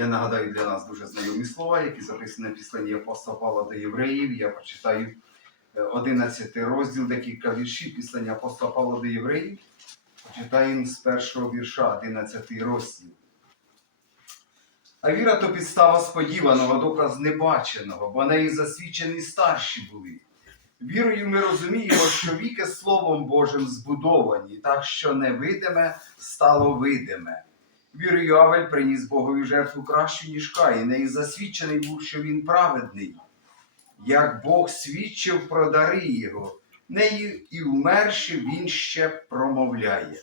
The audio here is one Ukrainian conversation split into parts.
Я нагадаю для нас дуже знайомі слова, які записані в післанні апостола Павла до євреїв. Я прочитаю е, 11 розділ, декілька віршів післання апостола Павла до євреїв. Почитаємо з першого вірша, 11 розділ. А віра то підстава сподіваного, доказ небаченого, бо нею засвідчені старші були. Вірою ми розуміємо, що віки Словом Божим збудовані, так що невидиме стало видиме. Вірою Авель приніс Богові жертву кращу, ніж Каїн, нею засвідчений був, що він праведний. Як Бог свідчив про дари його, нею і умерши він ще промовляє.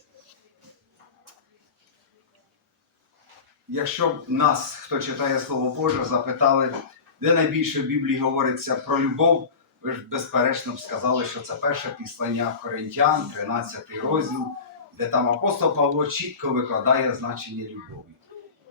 Якщо б нас, хто читає Слово Боже, запитали, де найбільше в Біблії говориться про любов, ви ж безперечно б сказали, що це перше післання Коринтян, 13 розділ, де там апостол Павло чітко викладає значення любові.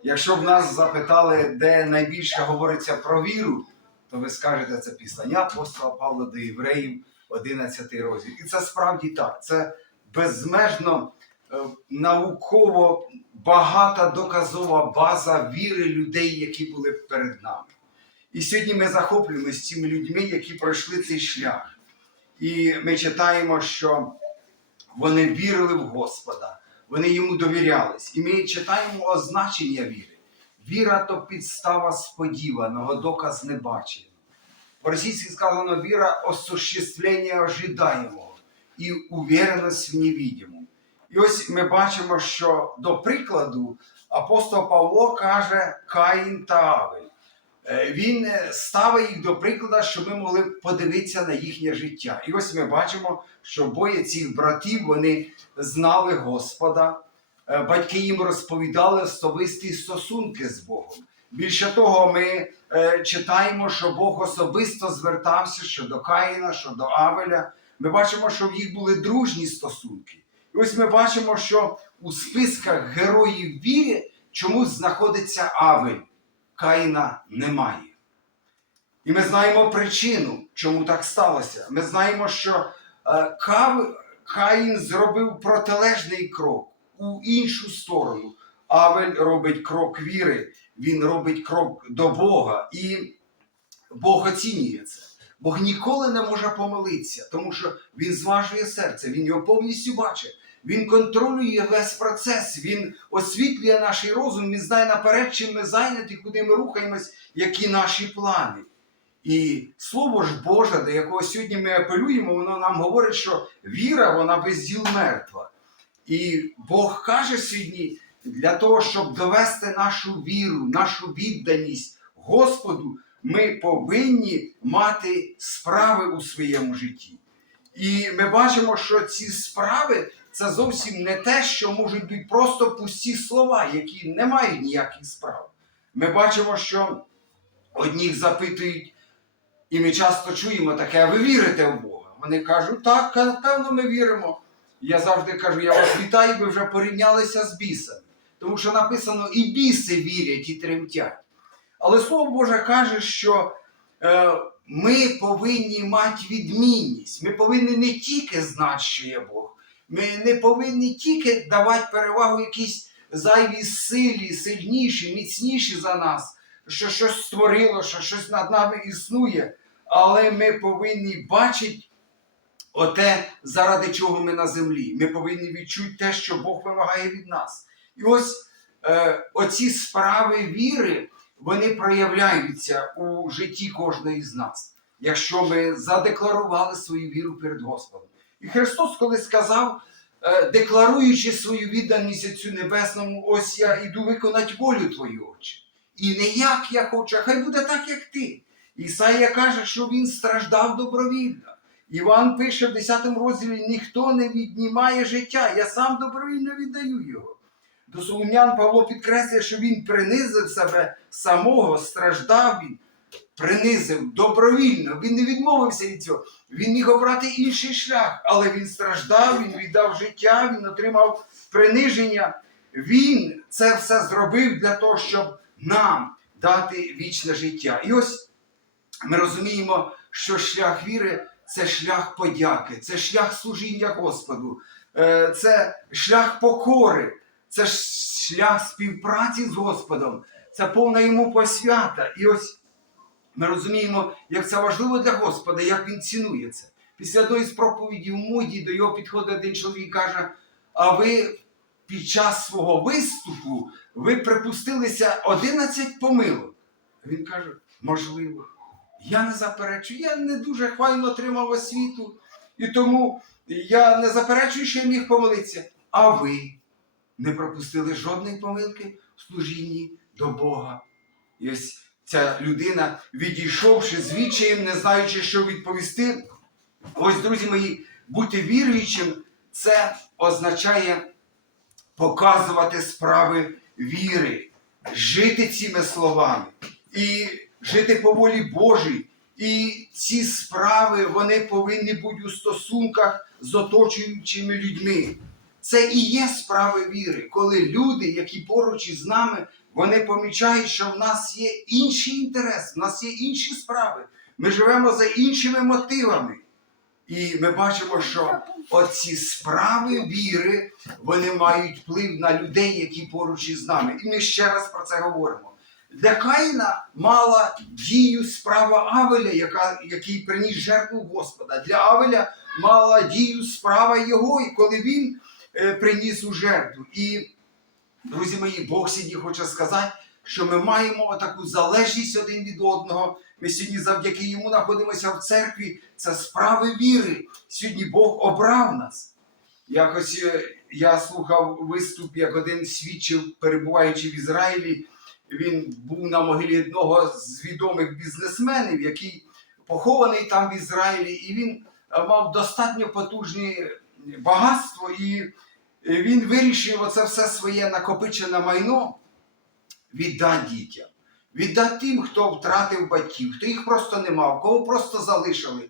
Якщо б нас запитали, де найбільше говориться про віру, то ви скажете це післання апостола Павла до євреїв, 11 розділ. І це справді так. Це безмежно е, науково багата доказова база віри людей, які були перед нами. І сьогодні ми захоплюємося цими людьми, які пройшли цей шлях. І ми читаємо, що вони вірили в Господа, вони йому довірялись. І ми читаємо означення віри. Віра то підстава сподіваного, доказ небаченого. По-російськи сказано віра осуществлення ожидаємого і увереність в невидимому. І ось ми бачимо, що до прикладу апостол Павло каже Каїн та Авель. Е, Він е, ставить їх до прикладу, щоб ми могли подивитися на їхнє життя. І ось ми бачимо, що обоє цих братів вони знали Господа, Е, батьки їм розповідали особисті стосунки з Богом. Більше того, ми читаємо, що Бог особисто звертався щодо Каїна, щодо Авеля. Ми бачимо, що в їх були дружні стосунки. І ось ми бачимо, що у списках героїв віри чомусь знаходиться Авель. Каїна немає. І ми знаємо причину, чому так сталося. Ми знаємо, що е, Каїн зробив протилежний крок у іншу сторону. Авель робить крок віри, він робить крок до Бога. І Бог оцінює це. Бог ніколи не може помилитися, тому що він зважує серце, він його повністю бачить. Він контролює весь процес, він освітлює наш розум, він знає наперед, чим ми зайняті, куди ми рухаємось, які наші плани. І слово ж Боже, до якого сьогодні ми апелюємо, воно нам говорить, що віра, вона без діл мертва. І Бог каже сьогодні, для того, щоб довести нашу віру, нашу відданість Господу, ми повинні мати справи у своєму житті. І ми бачимо, що ці справи це зовсім не те, що можуть бути просто пусті слова, які не мають ніяких справ. Ми бачимо, що одних запитують, і ми часто чуємо таке, а ви вірите в Бога? Вони кажуть, так, напевно, ми віримо. Я завжди кажу, я вас вітаю, ви вже порівнялися з бісами. Тому що написано, і біси вірять, і тремтять. Але Слово Боже каже, що е, ми повинні мати відмінність. Ми повинні не тільки знати, що є Бог. Ми не повинні тільки давати перевагу якійсь зайвій силі, сильніші, міцніші за нас, що щось створило, що щось над нами існує. Але ми повинні бачити оте, заради чого ми на землі. Ми повинні відчути те, що Бог вимагає від нас. І ось е, оці справи віри, вони проявляються у житті кожної з нас, якщо ми задекларували свою віру перед Господом. І Христос, коли сказав, е, декларуючи свою відданість цю небесному, ось я іду виконати волю Твою, Отче. І не як я хочу, а хай буде так, як ти. Ісаїя каже, що він страждав добровільно. Іван пише в 10 розділі: ніхто не віднімає життя, я сам добровільно віддаю його. До Солом'ян Павло підкреслює, що він принизив себе самого, страждав він, принизив добровільно. Він не відмовився від цього. Він міг обрати інший шлях, але він страждав, він віддав життя, він отримав приниження. Він це все зробив для того, щоб нам дати вічне життя. І ось ми розуміємо, що шлях віри це шлях подяки, це шлях служіння Господу, е, це шлях покори, це ж шлях співпраці з Господом, це повна йому посвята. І ось ми розуміємо, як це важливо для Господа, як він цінує це. Після одної з проповіді в моді до його підходить один чоловік і каже: А ви під час свого виступу ви припустилися 11 помилок. Він каже, можливо. Я не заперечую, я не дуже хвайно отримав освіту, і тому я не заперечую, що я міг помилитися. А ви не пропустили жодної помилки в служінні до Бога. І ось ця людина, відійшовши з відчаєм, не знаючи, що відповісти. Ось, друзі мої, бути віруючим, це означає показувати справи віри, жити цими словами і жити по волі Божій. І ці справи вони повинні бути у стосунках з оточуючими людьми. Це і є справи віри, коли люди, які поруч із нами, вони помічають, що в нас є інші інтереси, в нас є інші справи. Ми живемо за іншими мотивами. І ми бачимо, що оці справи віри вони мають вплив на людей, які поруч із нами. І ми ще раз про це говоримо. Для Каїна мала дію справа Авеля, яка, який приніс жертву Господа. Для Авеля мала дію справа його, і коли він приніс у жертву. І, друзі мої, Бог сьогодні хоче сказати, що ми маємо таку залежність один від одного. Ми сьогодні завдяки йому знаходимося в церкві. Це справи віри. Сьогодні Бог обрав нас. Якось е, я слухав виступ, як один свідчив, перебуваючи в Ізраїлі. Він був на могилі одного з відомих бізнесменів, який похований там в Ізраїлі, і він е, мав достатньо потужне багатство, і е, він вирішив оце все своє накопичене майно віддати дітям. Віддати тим, хто втратив батьків, хто їх просто не мав, кого просто залишили.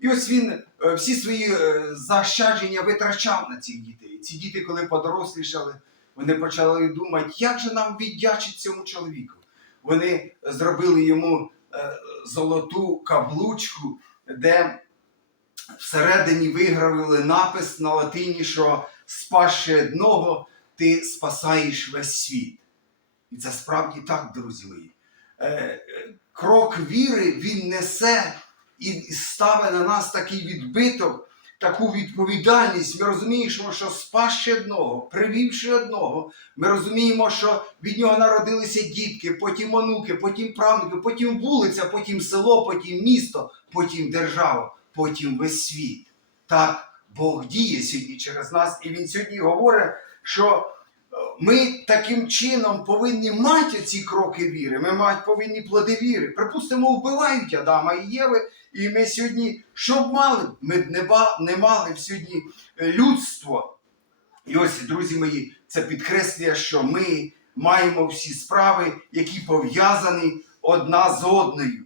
І ось він е, всі свої е, заощадження витрачав на цих дітей. Ці діти, коли подорослішали, вони почали думати, як же нам віддячити цьому чоловіку. Вони зробили йому е, золоту каблучку, де всередині вигравили напис на латині, що спасши одного, ти спасаєш весь світ. І це справді так, друзі мої. Е, е, Крок віри він несе і ставить на нас такий відбиток, таку відповідальність. Ми розуміємо, що спасши одного, привівши одного, ми розуміємо, що від нього народилися дітки, потім онуки, потім правнуки, потім вулиця, потім село, потім місто, потім держава, потім весь світ. Так Бог діє сьогодні через нас, і Він сьогодні говорить, що е, ми таким чином повинні мати ці кроки віри. Ми мати повинні плоди віри. Припустимо, вбивають Адама і Єви, і ми сьогодні що б мали? Ми б не, ба- не мали б сьогодні е, людство. І ось, друзі мої, це підкреслює, що ми маємо всі справи, які пов'язані одна з одною.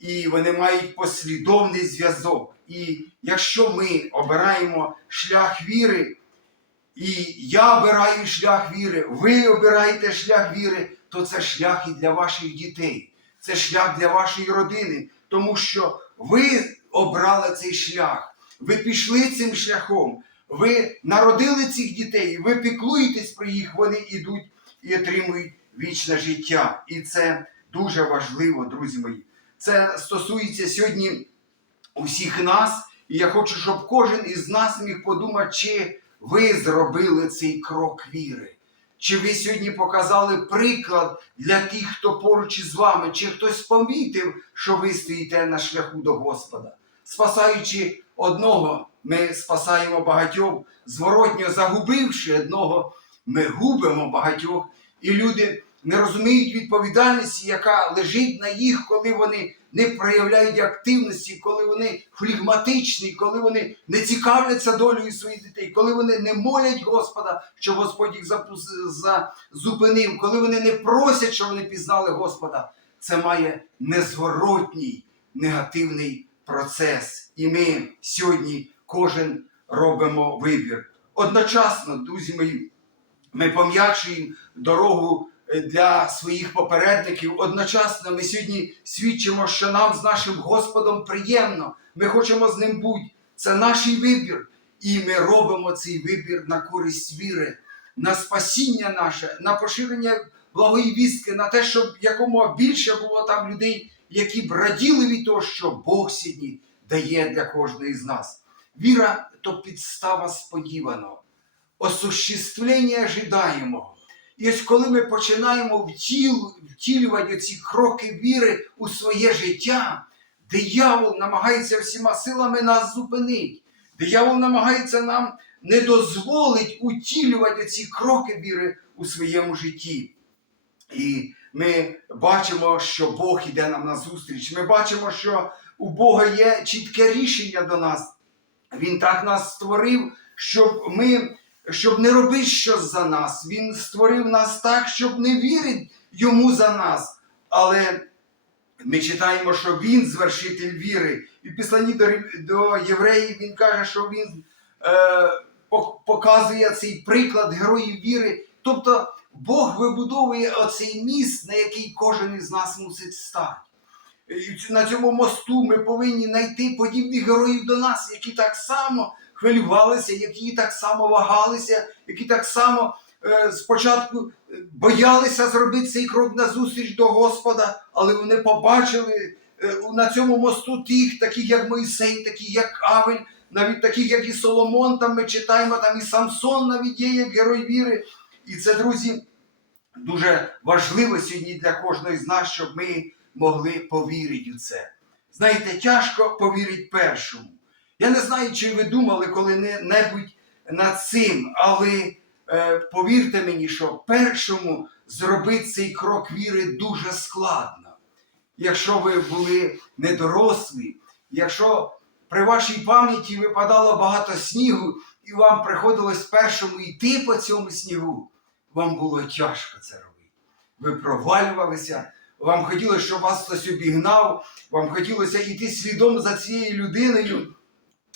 І вони мають послідовний зв'язок. І якщо ми обираємо шлях віри, і я обираю шлях віри, ви обираєте шлях віри, то це шлях і для ваших дітей, це шлях для вашої родини, тому що ви обрали цей шлях, ви пішли цим шляхом, ви народили цих дітей, ви піклуєтесь про їх, вони йдуть і отримують вічне життя. І це дуже важливо, друзі мої. Це стосується сьогодні усіх нас, і я хочу, щоб кожен із нас міг подумати, чи ви зробили цей крок віри. Чи ви сьогодні показали приклад для тих, хто поруч із вами, чи хтось помітив, що ви стоїте на шляху до Господа? Спасаючи одного, ми спасаємо багатьох, зворотньо загубивши одного, ми губимо багатьох, і люди не розуміють відповідальності, яка лежить на їх, коли вони не проявляють активності, коли вони флегматичні, коли вони не цікавляться долею своїх дітей, коли вони не молять Господа, щоб Господь їх зупинив, коли вони не просять, щоб вони пізнали Господа. Це має незворотній негативний процес. І ми сьогодні кожен робимо вибір. Одночасно, друзі мої, ми пом'якшуємо дорогу для своїх попередників. Одночасно ми сьогодні свідчимо, що нам з нашим Господом приємно. Ми хочемо з ним бути. Це наш вибір. І ми робимо цей вибір на користь віри, на спасіння наше, на поширення благої вістки, на те, щоб якомога більше було там людей, які б раділи від того, що Бог сьогодні дає для кожної з нас. Віра то підстава сподіваного, осуществлення ожидаємого. І ось коли ми починаємо втіл, втілювати ці кроки віри у своє життя, диявол намагається всіма силами нас зупинити. Диявол намагається нам не дозволить утілювати ці кроки віри у своєму житті. І ми бачимо, що Бог іде нам на зустріч. Ми бачимо, що у Бога є чітке рішення до нас. Він так нас створив, щоб ми, щоб не робити щось за нас. Він створив нас так, щоб не вірити йому за нас. Але ми читаємо, що він звершитель віри. І в післанні до, до євреїв він каже, що він е, показує цей приклад героїв віри. Тобто Бог вибудовує оцей міст, на який кожен із нас мусить стати. І на цьому мосту ми повинні знайти подібних героїв до нас, які так само хвилювалися, які так само вагалися, які так само е, спочатку е, боялися зробити цей крок на зустріч до Господа, але вони побачили е, на цьому мосту тих, таких як Мойсей, таких як Авель, навіть таких, як і Соломон, там ми читаємо, там і Самсон навіть є як герой віри. І це, друзі, дуже важливо сьогодні для кожної з нас, щоб ми могли повірити у це. Знаєте, тяжко повірити першому. Я не знаю, чи ви думали коли-небудь над цим, але е, повірте мені, що першому зробити цей крок віри дуже складно. Якщо ви були недорослі, якщо при вашій пам'яті випадало багато снігу, і вам приходилось першому йти по цьому снігу, вам було тяжко це робити. Ви провалювалися, вам хотілося, щоб вас хтось обігнав, вам хотілося йти слідом за цією людиною.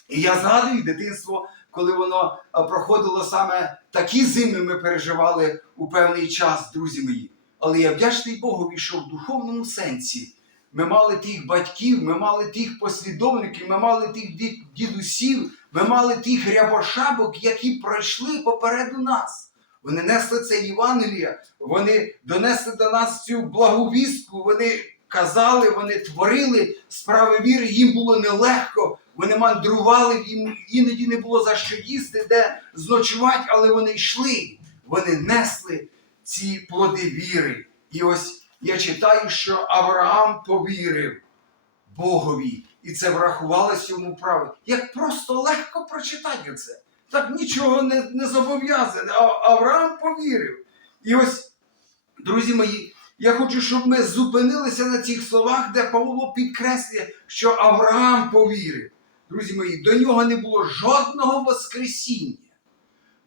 І я згадую дитинство, коли воно проходило саме такі зими ми переживали у певний час, друзі мої. Але я вдячний Богові, що в духовному сенсі ми мали тих батьків, ми мали тих послідовників, ми мали тих дідусів, ми мали тих рябошабок, які пройшли попереду нас. Вони несли це Євангелія, вони донесли до нас цю благовістку, вони казали, вони творили справи віри, їм було нелегко, вони мандрували, іноді не було за що їсти, де зночувати, але вони йшли, вони несли ці плоди віри. І ось я читаю, що Авраам повірив Богові, і це врахувалось йому право. Як просто легко прочитати це. Так нічого не, не зобов'язане. Авраам повірив. І ось, друзі мої, я хочу, щоб ми зупинилися на цих словах, де Павло підкреслює, що Авраам повірив. Друзі мої, до нього не було жодного Воскресіння.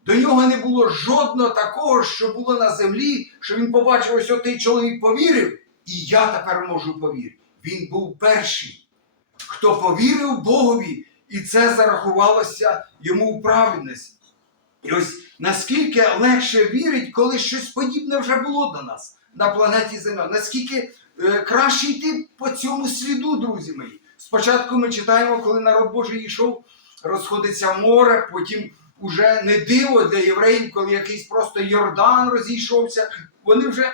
До нього не було жодного такого, що було на землі, що він побачив, ось отий чоловік повірив, і я тепер можу повірити. Він був перший, хто повірив Богові, і це зарахувалося йому в праведність. І ось наскільки легше вірить, коли щось подібне вже було до нас на планеті Земля. Наскільки е, краще йти по цьому сліду, друзі мої. Спочатку ми читаємо, коли народ Божий йшов, розходиться море, потім уже не диво для євреїв, коли якийсь просто Йордан розійшовся. Вони вже,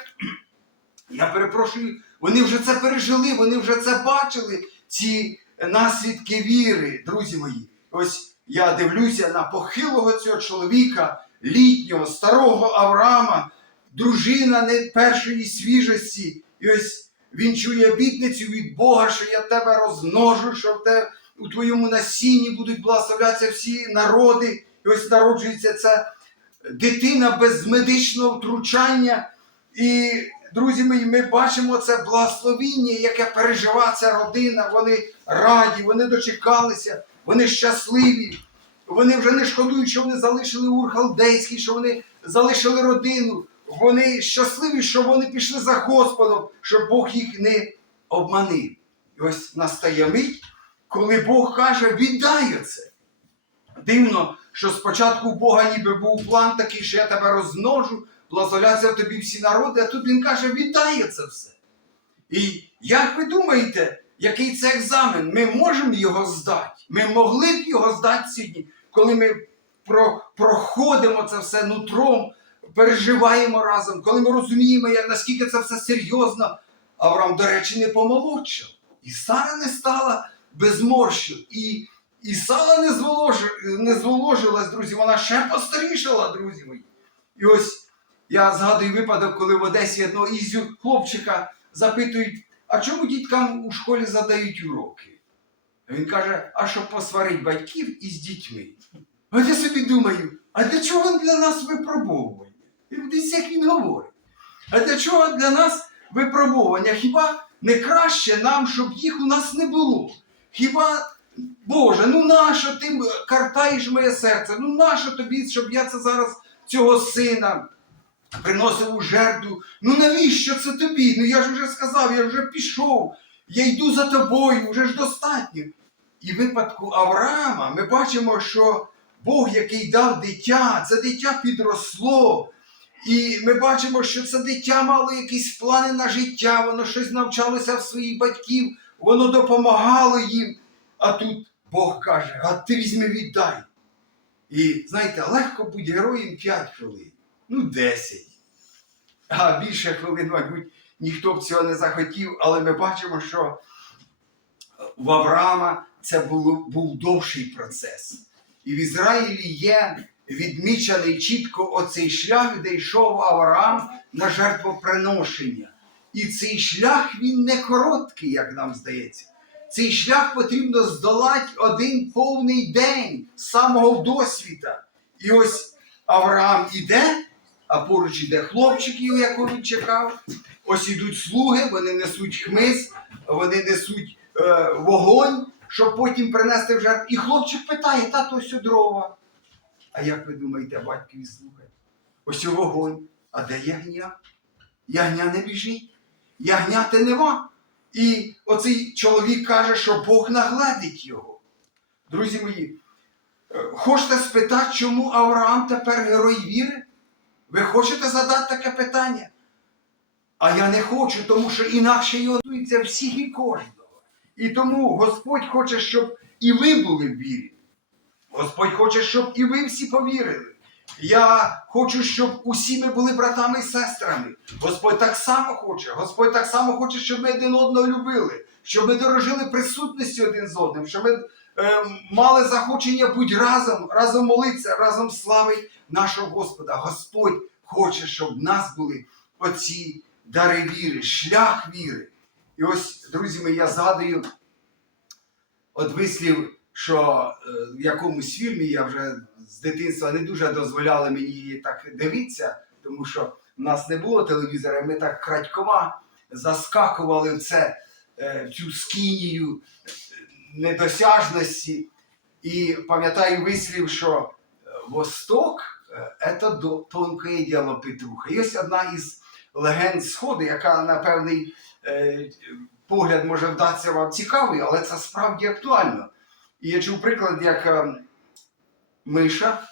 я перепрошую, вони вже це пережили, вони вже це бачили, ці наслідки віри, друзі мої. Ось я дивлюся на похилого цього чоловіка, літнього, старого Авраама, дружина не першої свіжості. І ось він чує обітницю від Бога, що я тебе розмножу, що в те, у твоєму насінні будуть благословлятися всі народи. І ось народжується ця дитина без медичного втручання. І, друзі мої, ми бачимо це благословіння, яке пережива ця родина. Вони раді, вони дочекалися, вони щасливі. Вони вже не шкодують, що вони залишили Урхалдейський, що вони залишили родину. Вони щасливі, що вони пішли за Господом, щоб Бог їх не обманив. І ось настає мить, коли Бог каже, віддай це. Дивно, що спочатку у Бога ніби був план такий, що я тебе розмножу, благословляться в тобі всі народи, а тут він каже, віддай це все. І як ви думаєте, який це екзамен? Ми можемо його здати? Ми могли б його здати сьогодні, коли ми про, проходимо це все нутром, переживаємо разом, коли ми розуміємо, наскільки це все серйозно, Авраам, до речі, не помолодшав. І Сара не стала без морщу. І, і Сара не, зволожи, не зволожилась, друзі, вона ще постарішала, друзі мої. І ось я згадую випадок, коли в Одесі одного ізю хлопчика запитують, а чому діткам у школі задають уроки? Він каже, а щоб посварити батьків із дітьми. А я собі думаю, а для чого він для нас випробовування? І Десь як він говорить. А для чого для нас випробовування? Хіба не краще нам, щоб їх у нас не було? Хіба, Боже, ну нащо ти картаєш моє серце? Ну нащо тобі, щоб я це зараз цього сина приносив у жертву? Ну навіщо це тобі? Ну я ж вже сказав, я вже пішов, я йду за тобою, вже ж достатньо. І в випадку Авраама ми бачимо, що Бог, який дав дитя, це дитя підросло. І ми бачимо, що це дитя мало якісь плани на життя, воно щось навчалося в своїх батьків, воно допомагало їм. А тут Бог каже, а ти візьми віддай. І знаєте, легко бути героєм 5 хвилин, ну 10. А більше хвилин, мабуть, ніхто б цього не захотів, але ми бачимо, що в Авраама це було, був довший процес. І в Ізраїлі є відмічений чітко оцей шлях, де йшов Авраам на жертвоприношення. І цей шлях він не короткий, як нам здається. Цей шлях потрібно здолати один повний день з самого досвіта. І ось Авраам іде, а поруч іде хлопчик, якого він чекав. Ось ідуть слуги, вони несуть хмиз, вони несуть е, вогонь, щоб потім принести в жертву. І хлопчик питає, тато, ось дрова. А як ви думаєте, батькові слухає? Ось вогонь. А де ягня? Ягня не біжить. Ягняти нема. І оцей чоловік каже, що Бог нагледить його. Друзі мої, е, хочете спитати, чому Авраам тепер герой віри? Ви хочете задати таке питання? А я не хочу, тому що інакше його дується всіх і кожного. І тому Господь хоче, щоб і ви були в вірі. Господь хоче, щоб і ви всі повірили. Я хочу, щоб усі ми були братами і сестрами. Господь так само хоче. Господь так само хоче, щоб ми один одного любили, щоб ми дорожили присутністю один з одним, щоб ми е, мали захочення бути разом, разом молитися, разом славити нашого Господа. Господь хоче, щоб в нас були оці дари віри, шлях віри. І ось, друзі мої, я згадую от вислів, що е, в якомусь фільмі я вже з дитинства не дуже дозволяли мені так дивитися, тому що в нас не було телевізора, ми так крадькома заскакували в це, е, в цю скинію е, недосяжності. І пам'ятаю вислів, що Восток це тонке діло Петруха. Є одна із легенд Сходу, яка на певний погляд може вдатися вам цікавою, але це справді актуально. І я чув приклад, як е, Миша,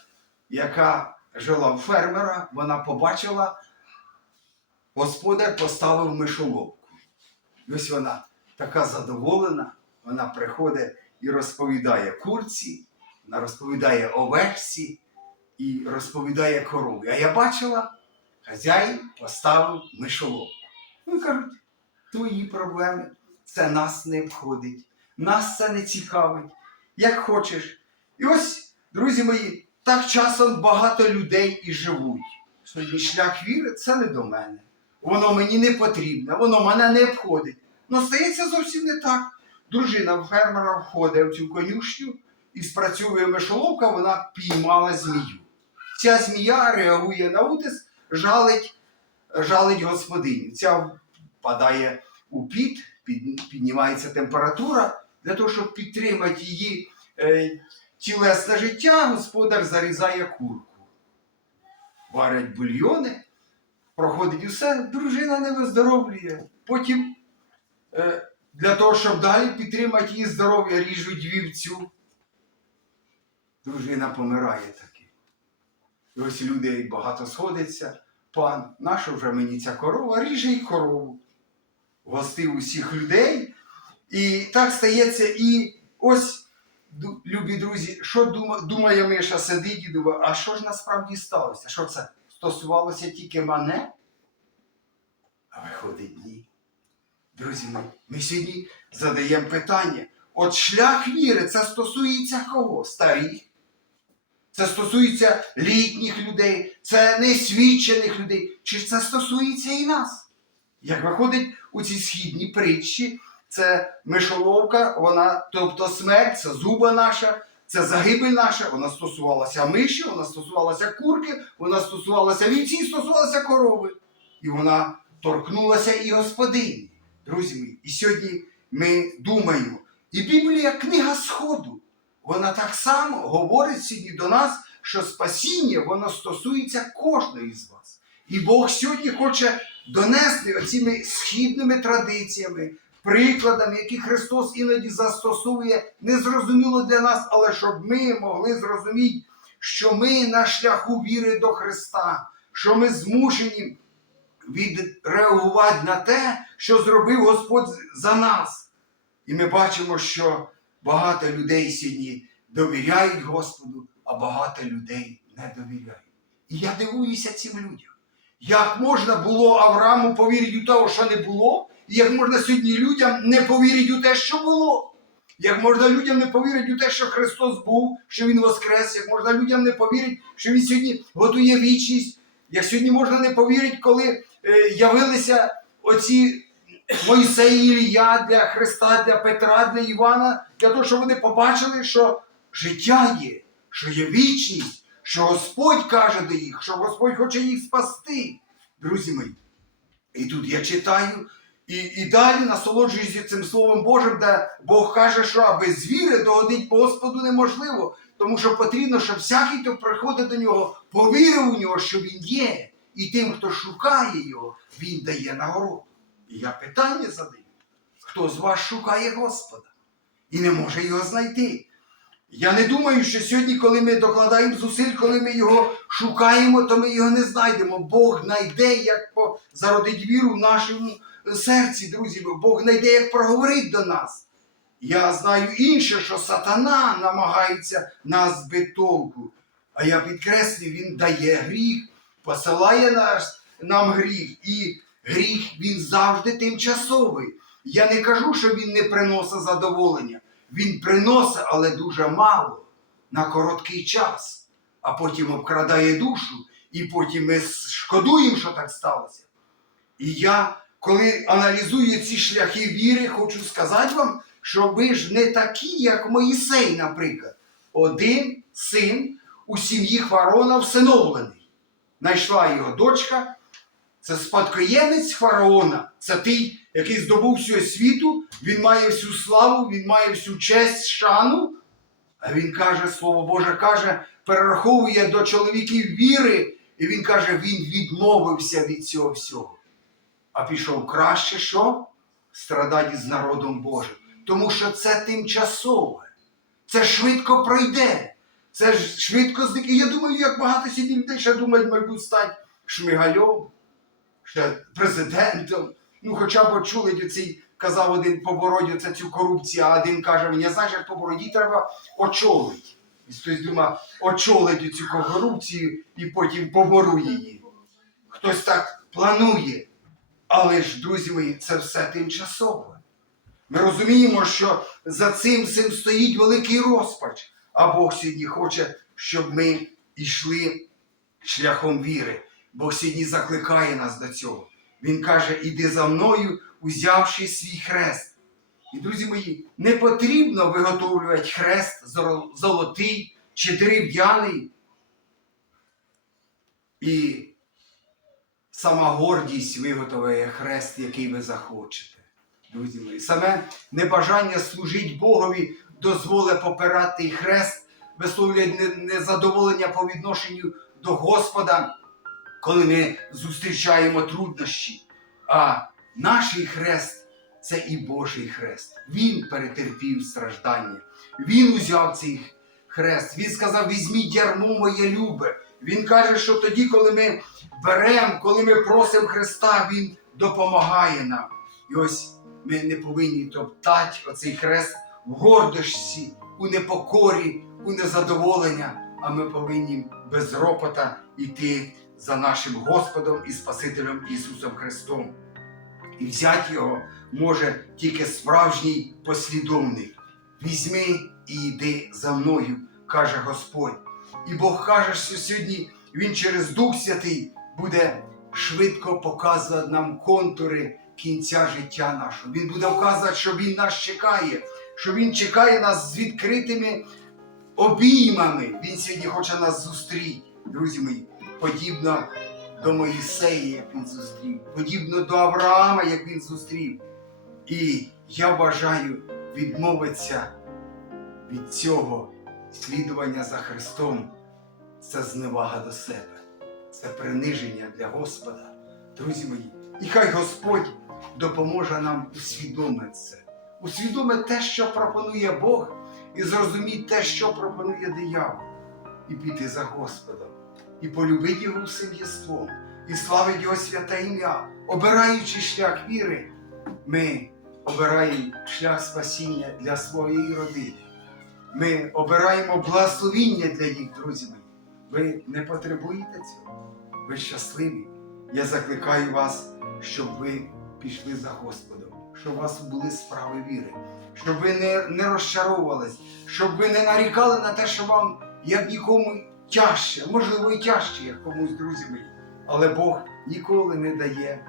яка жила в фермера, вона побачила, господар поставив мишоловку. І ось вона така задоволена, вона приходить і розповідає курці, вона розповідає овечці і розповідає корові. А я бачила, хазяїн поставив мишоловку. Ну кажуть, твої проблеми, це нас не входить, нас це не цікавить, як хочеш. І ось, друзі мої, так часом багато людей і живуть. Сьогодні шлях віри це не до мене. Воно мені не потрібне, воно мене не обходить. Ну, стається зовсім не так. Дружина в фермера входить в цю конюшню і спрацьовує мишоловка, вона піймала змію. Ця змія реагує на утис, жалить, жалить господиню. Ця впадає у піт, під, піднімається температура. Для того, щоб підтримати її е, тілесне життя, господар зарізає курку. Варять бульйони, проходить усе, дружина не виздоровлює. Потім е, для того, щоб далі підтримати її здоров'я, ріжуть вівцю. Дружина помирає таки. І ось людей багато сходиться. Пан, наша вже мені ця корова, ріже й корову. Гостив усіх людей. І так стається. І ось, любі друзі, що думає Миша, сидить і думає, а що ж насправді сталося? Що це? стосувалося тільки мене? А виходить, ні. Друзі мої, ми сьогодні задаємо питання. От шлях віри це стосується кого? Старих. Це стосується літніх людей, це несвідчених людей. Чи це стосується і нас? Як виходить у ці східні притчі, це мишоловка, вона, тобто смерть, це зуба наша, це загибель наша, вона стосувалася миші, вона стосувалася курки, вона стосувалася вівці, стосувалася корови. І вона торкнулася і господині. Друзі мої, і сьогодні ми думаємо, і Біблія книга Сходу. Вона так само говорить сьогодні до нас, що спасіння воно стосується кожної з вас. І Бог сьогодні хоче донести оціми східними традиціями, прикладами, які Христос іноді застосовує, незрозуміло для нас, але щоб ми могли зрозуміти, що ми на шляху віри до Христа, що ми змушені відреагувати на те, що зробив Господь за нас. І ми бачимо, що багато людей сьогодні довіряють Господу, а багато людей не довіряють. І я дивуюся цим людям. Як можна було Аврааму повірити у того, що не було, і як можна сьогодні людям не повірити у те, що було? Як можна людям не повірити у те, що Христос був, що Він воскрес, як можна людям не повірити, що Він сьогодні готує вічність, як сьогодні можна не повірити, коли е, явилися оці Мойсей Ілія для Христа, для Петра, для Івана, для того, щоб вони побачили, що життя є, що є вічність, що Господь каже до їх, що Господь хоче їх спасти. Друзі мої. І тут я читаю і, і далі насолоджуюся цим Словом Божим, де Бог каже, що а без віри догодить Господу неможливо. Тому що потрібно, щоб всякий, хто приходить до нього, повірив у нього, що він є. І тим, хто шукає його, він дає нагороду. І я питання задаю: хто з вас шукає Господа і не може його знайти? Я не думаю, що сьогодні, коли ми докладаємо зусиль, коли ми його шукаємо, то ми його не знайдемо. Бог знайде, як зародить віру в нашому серці, друзі. Бог знайде, як проговорить до нас. Я знаю інше, що сатана намагається нас толку. А я підкреслюю, він дає гріх, посилає нас, нам гріх. І гріх він завжди тимчасовий. Я не кажу, що він не приносить задоволення. Він приносить, але дуже мало на короткий час, а потім обкрадає душу, і потім ми шкодуємо, що так сталося. І я, коли аналізую ці шляхи віри, хочу сказати вам, що ви ж не такі, як Моїсей, наприклад. Один син у сім'ї фараона всиновлений. Найшла його дочка, це спадкоємець фараона, це той, який здобув всю освіту, він має всю славу, він має всю честь, шану. А він каже, Слово Боже каже, перераховує до чоловіків віри, і він каже, він відмовився від цього всього. А пішов краще що? Страдати з народом Божим. Тому що це тимчасове. Це швидко пройде. Це ж швидко зникне. Я думаю, як багато сьогодні людей ще думають, мабуть, стати шмигальом, ще президентом. Ну, хоча б чули цей, казав один по бороді, це цю корупцію, а один каже мені, знаєш, як по бороді треба очолити. І хтось думає, очолить цю корупцію і потім побору її. Хтось так планує. Але ж, друзі мої, це все тимчасове. Ми розуміємо, що за цим всім стоїть великий розпач. А Бог сьогодні хоче, щоб ми йшли шляхом віри. Бог сьогодні закликає нас до цього. Він каже: іди за мною, узявши свій хрест. І, друзі мої, не потрібно виготовлювати хрест золотий чи дерев'яний. І сама гордість виготовляє хрест, який ви захочете. Друзі мої, саме небажання служити Богові дозволить попирати хрест, висловлює незадоволення по відношенню до Господа, коли ми зустрічаємо труднощі. А наш хрест це і Божий хрест. Він перетерпів страждання. Він узяв цей хрест. Він сказав: візьміть ярмо моє любе. Він каже, що тоді, коли ми беремо, коли ми просимо Христа, Він допомагає нам. І ось ми не повинні топтати оцей хрест в гордості, у непокорі, у незадоволення, а ми повинні без ропота йти за нашим Господом і Спасителем Ісусом Христом. І взяти його може тільки справжній послідовник. Візьми і йди за мною, каже Господь. І Бог каже, що сьогодні Він через Дух Святий буде швидко показувати нам контури кінця життя нашого. Він буде вказувати, що Він нас чекає, що Він чекає нас з відкритими обіймами. Він сьогодні хоче нас зустріти, друзі мої, подібно до Моїсея, як він зустрів, подібно до Авраама, як він зустрів. І я бажаю відмовитися від цього слідування за Христом. Це зневага до себе, це приниження для Господа. Друзі мої, і хай Господь допоможе нам усвідомити це, усвідомити те, що пропонує Бог, і зрозуміти те, що пропонує диявол, і піти за Господом, і полюбити його усім єством, і славити Його святе ім'я, обираючи шлях віри, ми обираємо шлях спасіння для своєї родини. Ми обираємо благословіння для їх, друзі мої. Ви не потребуєте цього. Ви щасливі. Я закликаю вас, щоб ви пішли за Господом, щоб у вас були справи віри, щоб ви не, не розчаровувались, щоб ви не нарікали на те, що вам як нікому тяжче, можливо, і тяжче, як комусь, друзі мої. Але Бог ніколи не дає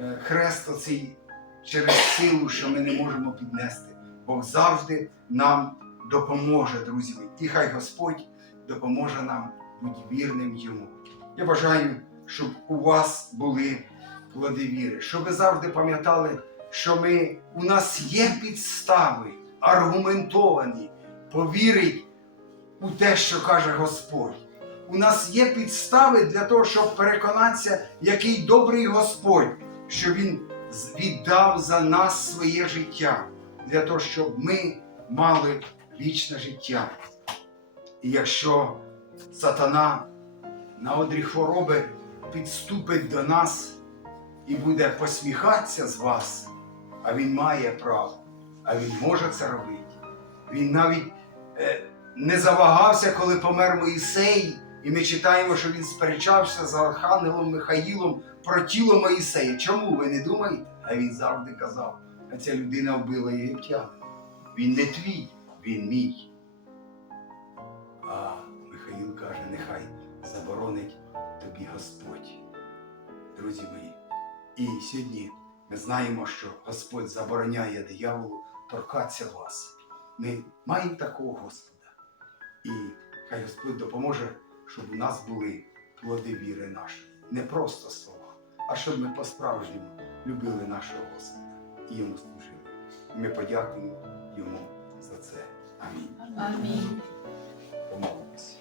е, хрест оцей через силу, що ми не можемо піднести. Бог завжди нам допоможе, друзі. І хай Господь допоможе нам бути вірним йому. Я бажаю, щоб у вас були плоди віри, щоб ви завжди пам'ятали, що ми, у нас є підстави, аргументовані, повірить у те, що каже Господь. У нас є підстави для того, щоб переконатися, який добрий Господь, що Він віддав за нас своє життя, для того, щоб ми мали вічне життя. І якщо сатана на одрі хвороби підступить до нас і буде посміхатися з вас, а він має право, а він може це робити. Він навіть е, не завагався, коли помер Моїсей, і ми читаємо, що він сперечався з Архангелом Михаїлом про тіло Моїсея. Чому ви не думаєте? А він завжди казав, а ця людина вбила єгиптян. Він не твій, він мій. А Михаїл каже, нехай заборонить тобі Господь. Друзі мої. І сьогодні ми знаємо, що Господь забороняє дияволу торкатися вас. Ми маємо такого Господа. І хай Господь допоможе, щоб у нас були плоди віри нашої. Не просто слова, а щоб ми по-справжньому любили нашого Господа і йому служили. І ми подякуємо йому за це. Амінь. Помолимось.